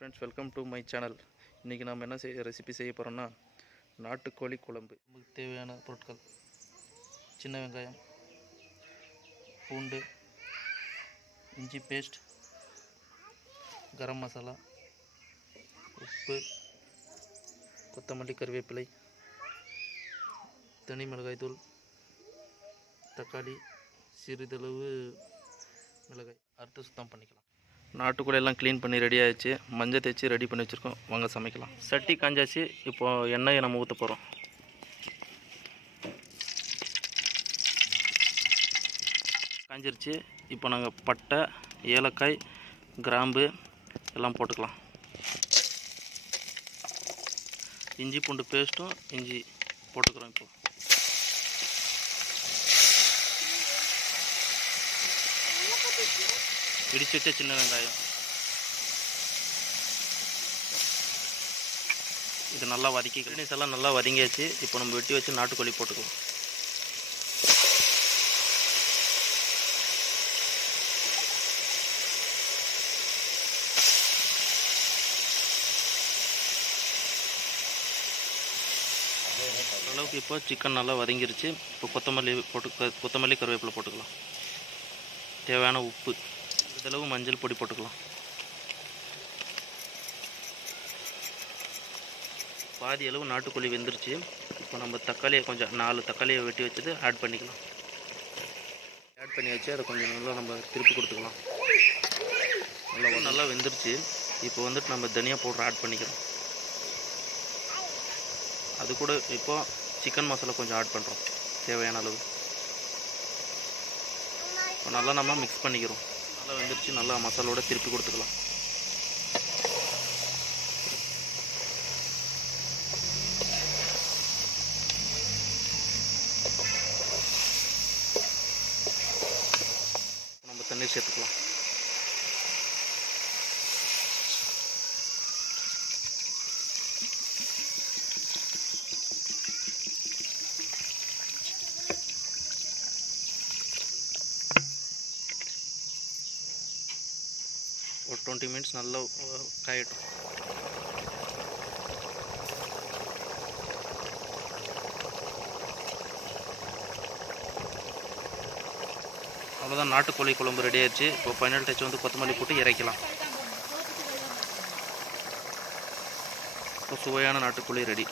Friends, welcome to my channel. இன்றைக்கி நம்ம என்ன ரெசிபி செய்ய போகிறோம்னா நாட்டுக்கோழி குழம்பு. நமக்கு தேவையான பொருட்கள்: சின்ன வெங்காயம், பூண்டு, இஞ்சி பேஸ்ட், கரம் மசாலா, உப்பு, கொத்தமல்லி, கருவேப்பிலை, தனி மிளகாய் தூள், தக்காளி, சிறிதளவு மிளகாய் அறுத்து சுத்தம் பண்ணிக்கலாம். நாட்டுக்கோழி எல்லாம் க்ளீன் பண்ணி ரெடி ஆகிடுச்சு. மஞ்சள் தேய்ச்சி ரெடி பண்ணி வச்சுருக்கோம். வாங்க சமைக்கலாம். சட்டி காஞ்சாச்சு. இப்போது எண்ணெயை நம்ம ஊற்ற போகிறோம். காஞ்சிருச்சு. இப்போ நாங்கள் பட்டை, ஏலக்காய், கிராம்பு எல்லாம் போட்டுக்கலாம். இஞ்சி பூண்டு பேஸ்ட்டும் இஞ்சி போட்டுக்கிறோம். இப்போது இடிச்சு வச்ச சின்ன வெங்காயம் இது நல்லா வதக்கிக்கலாம். எல்லாம் நல்லா வதங்கியாச்சு. இப்போ நம்ம வெட்டி வச்சு நாட்டுக்கோழி போட்டுக்கலாம். ஓரளவுக்கு இப்போ சிக்கன் நல்லா வதங்கிருச்சு. இப்போ கொத்தமல்லி கருவேப்பிலை போட்டுக்கலாம். தேவையான உப்பு, இதளவு மஞ்சள் பொடி போட்டுக்கலாம். பாதி அளவு நாட்டுக்கோழி வெந்துருச்சு. இப்போ நம்ம தக்காளியை கொஞ்சம் 4 தக்காளியை வெட்டி வச்சது ஆட் பண்ணிக்கலாம். ஆட் பண்ணி வச்சு அதை கொஞ்சம் நல்லா நம்ம திருப்பி கொடுத்துக்கலாம். நல்லா வெந்துருச்சு. இப்போ வந்துட்டு நம்ம தனியா பவுடர் ஆட் பண்ணிக்கிறோம். அது கூட இப்போ சிக்கன் மசாலா கொஞ்சம் ஆட் பண்ணுறோம் தேவையான அளவு. இப்போ நல்லா நம்ம மிக்ஸ் பண்ணிக்கிறோம். நல்லா வெந்துருச்சு. நல்லா மசாலோட திருப்பி கொடுத்துக்கலாம். நம்ம தண்ணீர் சேர்த்துக்கலாம். ஒரு 20 மினிட்ஸ் நல்லா காயட்டும். அவ்வளோதான், நாட்டுக்கோழி குழம்பு ரெடி ஆயிடுச்சு. இப்போ ஃபைனல் டச் வந்து கொத்தமல்லி போட்டு இறக்கலாம். இப்போ சுவையான நாட்டுக்கோழி ரெடி.